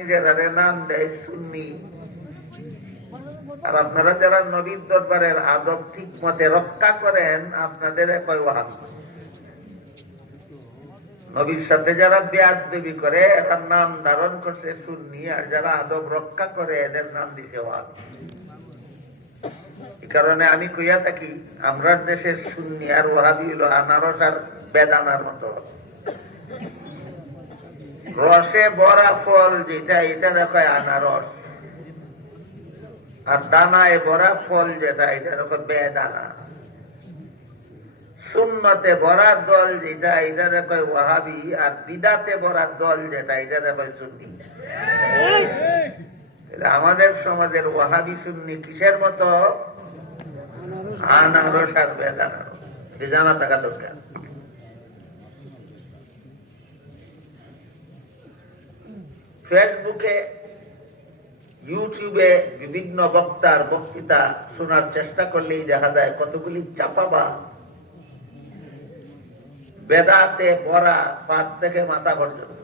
নিজেরা নাম দেয় সুন্নি, আর আপনারা যারা নবীর দরবারের আদব ঠিক মতে রক্ষা করেন আপনাদের কয় ওয়াহাবি। নবীর সাথে যারা বেয়াদবি করে এরা নাম ধারণ করছে সুন্নি, আর যারা আদব রক্ষা করে এদের নাম দিছে ওয়াহাবি। এই কারণে আমি কইয়া থাকি আমরা দেশের সুন্নি আর ওয়াহাবি হলো আনারস আর বেদানার মতো। রসে ভরা ফল যেটা এটা দেখো আনারস, আর দানায় ভরা ফল যেটা এটা দেখো বেদানা। সুন্নতে ভরা দল যেটা এটা দেখো ওয়াহাবি, আর বিদাতে ভরা দল যেটা এটা দেখো সুন্নি। আমাদের সমাজের ওয়াহাবি সুন্নি কিসের মতো? আনারস আর বেদানার। এটা জানা থাকা দরকার। ফেসবুকে, ইউটিউবে বিভিন্ন বক্তার বক্তৃতা শোনার চেষ্টা করলেই দেখা যায় কতগুলি চাপাবাজ, বেদাতে পড়া পাত থেকে মাথা পর্যন্ত।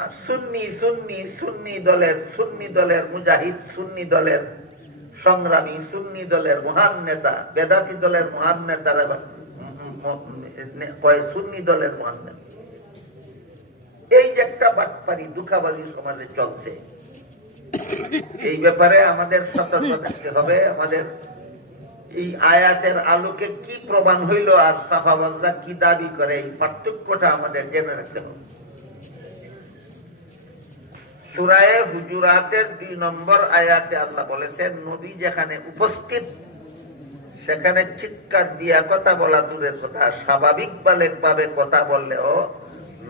আর সুন্নি সুন্নি সুন্নি দলের মুজাহিদ, সুন্নি দলের সংগ্রামী, সুন্নি দলের মহান নেতা, বেদাতি দলের মহান নেতারা সুন্নি দলের মহান নেতা। এই যে একটা বাটপারি দুঃখাবাজি সমাজে চলছে, এই ব্যাপারে আমাদের সতর্ক থাকতে হবে। আমাদের এই আয়াতের আলোকে কি প্রমাণ হইল আর সাফাবাজরা কি দাবি করে, এই পার্থক্যটা আমাদের জেনে রাখতে হবে। সূরা হুজুরাতের 2 নম্বর আয়াতে আল্লাহ বলেছেন, নবী যেখানে উপস্থিত সেখানে চিৎকার দিয়া কথা বলা দূরের কথা, স্বাভাবিক ভাবে কথা বললেও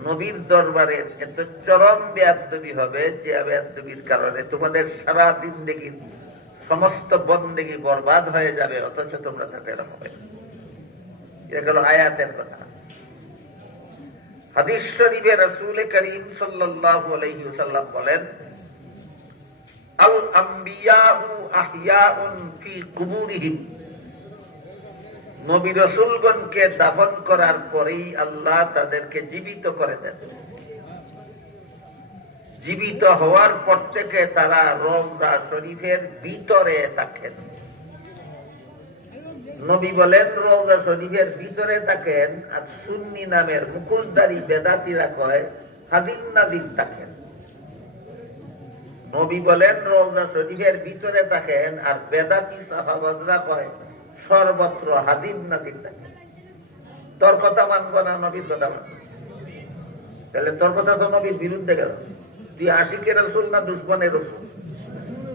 নবীর দরবারে এত চরম বেয়াদবি হবে যে বেয়াদবির কারণে তোমাদের সারা জিন্দেগীর সমস্ত বন্দেগী বরবাদ হয়ে যাবে, অথচ তোমরা তাতে হবে। এটা হলো আয়াতের কথা। হাদিস শরীফে রাসূল করিম সাল্লাল্লাহু আলাইহি ওয়াসাল্লাম বলেন, আল আমবিয়াউ আহইয়াউন ফি কুবুরিহিম। নবী রাসূলগণকে দাফন করার পরেই আল্লাহ তাদেরকে জীবিত করে দেন। জীবিত হওয়ার পর থেকে তারা রওজা শরীফের ভিতরে থাকেন। নবী বলেন রওজা শরীফের ভিতরে থাকেন, আর সুন্নি নামের মুকুলদারি বেদাতিরা কয় হাদিম নাদিম থাকেন। নবী বলেন রওজা শরীফের ভিতরে থাকেন, আর বেদাতি সাহাবাজরা কয় সর্বত্র হাদিম নাদিম থাকেন। তোর কথা মানবো না, নবীর কথা মানবো? তাহলে তোর কথা তো নবীর বিরুদ্ধে গেল। তুই আশিকে রাসূল না দুশমনে রাসূল?